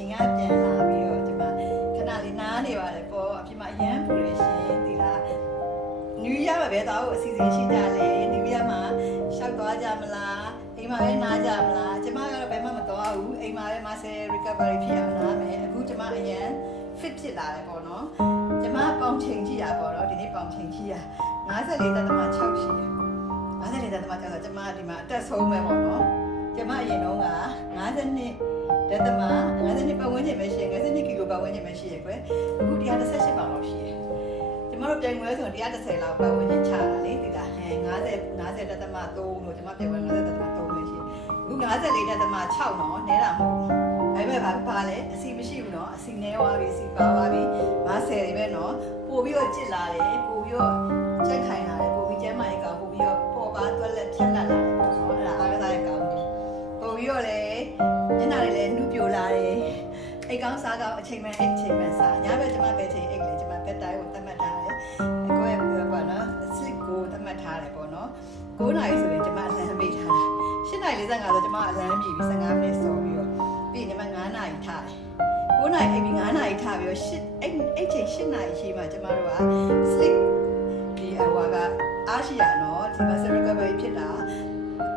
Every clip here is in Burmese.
ရှင်ကပြန်လာပြီးတော့ဒီမှာခဏလေးနားနေပါတယ်ပေါ့အပြင်မှာအရန်ပူရရှင်ဒီလားနယူးယားမှာပဲတော့အစီအစဉ်ရှိကြလေနယူးယားမှာရှောက်သွားကြမလားအိမ်မှာပဲနားကြမလားကျမကတော့ဘယ်မှမသွားဘူးအိမ်မှာပဲ muscle recovery ဖြစ်အောင်နားမယ်အခုကျမအရန် fit ဖြစ်လာတယ်ပေါ့နော်ကျမပေါင်ချိန်ကြည့်တာပေါ့နော်ဒီနေ့ပေါင်ချိန်ကြည့်ရ54.6ရှိတယ်54.6ဆိုကျမဒီမှာအတက်ဆုံးပဲပေါ့နော်ကျမအရင်တော့က52.52ပတ်ဝန်းကျင်ပဲရှိတယ်52ကီလိုပတ်ဝန်းကျင်ပဲရှိရယ်ကွယ်အခု118ပေါင်လောက်ရှိတယ်ကျမတို့ပြိုင်ပွဲဆို130လောက်ပတ်ဝန်းကျင်ချတာလေဒီလား50.3လို့ကျမပြိုင်ပွဲ50.3ပဲရှိတယ်အခု54.6နော်နဲတာမဟုတ်ဘူးအဲ့မဲ့ဘာလဲအစီမရှိဘူးနော်အစီနဲသွားပြီအစီပါသွားပြီ50တွေပဲနော်ပို့ပြီးတော့ကြစ်လာတယ်ပို့ပြီးတော့ချက်ခိုင်လာတယ်ပို့ပြီးကျမ်းမာရေးကောင်းပို့ပြီးတော့ပေါ်ပါတွက်လက်ဖြတ်လာတယ်ပေါ့နော်အဲ့ဒါအားကစားရဲ့ကောင်းတယ်ပို့ပြီးတော့လေညနေလေးလည်းနှုတ်ပြိုလာတယ်အိတ်ကောင်းစားကောင်းအချိန်မှန်အိတ်အချိန်မှန်စားညဘက်ကျမပဲချိန်အိတ်လေကျမဘက်တိုင်းကိုသတ်မှတ်ထားတယ်အကိုရဲ့ပေါ့နော် sleep ကိုသတ်မှတ်ထားတယ်ပေါ့နော်9နာရီဆိုရင်ကျမအလံမိတ်ထားတာ8နာရီ45ဆိုကျမအလံမြည်ပြီး15မိနစ်စောပြီးတော့ပြီးရင်ကျမ9နာရီထားတယ်9နာရီအိပ်ပြီး9နာရီထားပြီးတော့8ချိန်8နာရီရှိမှကျမတို့က sleep ဒီအဝါကအားရှိရနော်ဒီမှာ recovery ဖြစ်တာ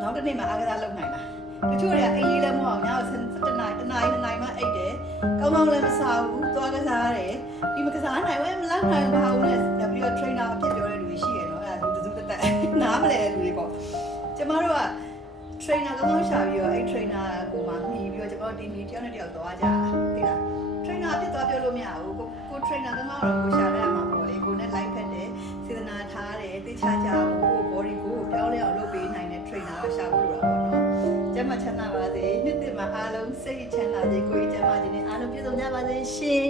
နောက်တစ်နေ့မှအားကစားလုပ်နိုင်တာတချို့တွေကအိမ်လေးလည်းမဟုတ်အောင်ည7နာရီ2နာရီမှအိပ်တယ်ကောင်းကောင်းလည်းမစားဘူးသွားကစားတယ်ပြီးမကစားနိုင်ဘူးမလောက်နိုင်ပါဘူးနဲ့ပြီးတော့ trainer အဖြစ်ပြောတဲ့လူတွေရှိရနော်အဲ့ဒါသူတူတက်နားမလဲတဲ့လူတွေပေါ့ကျမတို့က trainer ကောင်းကောင်းရှာပြီးတော့အဲ့ trainer ကိုမှမှီပြီးတော့ကျမတို့ဒီနေ့တယောက်နဲ့တယောက်သွားကြတာသိလား trainer အဖြစ်သွားပြောလို့မရဘူးကို trainer ကောင်းကောင်းတော့ကိုရှာရမှာပေါ့လေကိုနဲ့ line ဖက်တယ်စေတနာထားတယ်သိချကြကို body ကိုပြောင်းလဲအောင်လုပ်ပေးနိုင်တဲ့ trainer ကိုရှာဖို့လိုတာပေါ့နော်ကျမချမ်းသာပါစေနှစ်သစ်မှာအားလုံးစိတ်ချမ်းသာစေကိုယ်ကျမ်းမာခြင်းနဲ့အားလုံးပြည့်စုံကြပါစေရှင်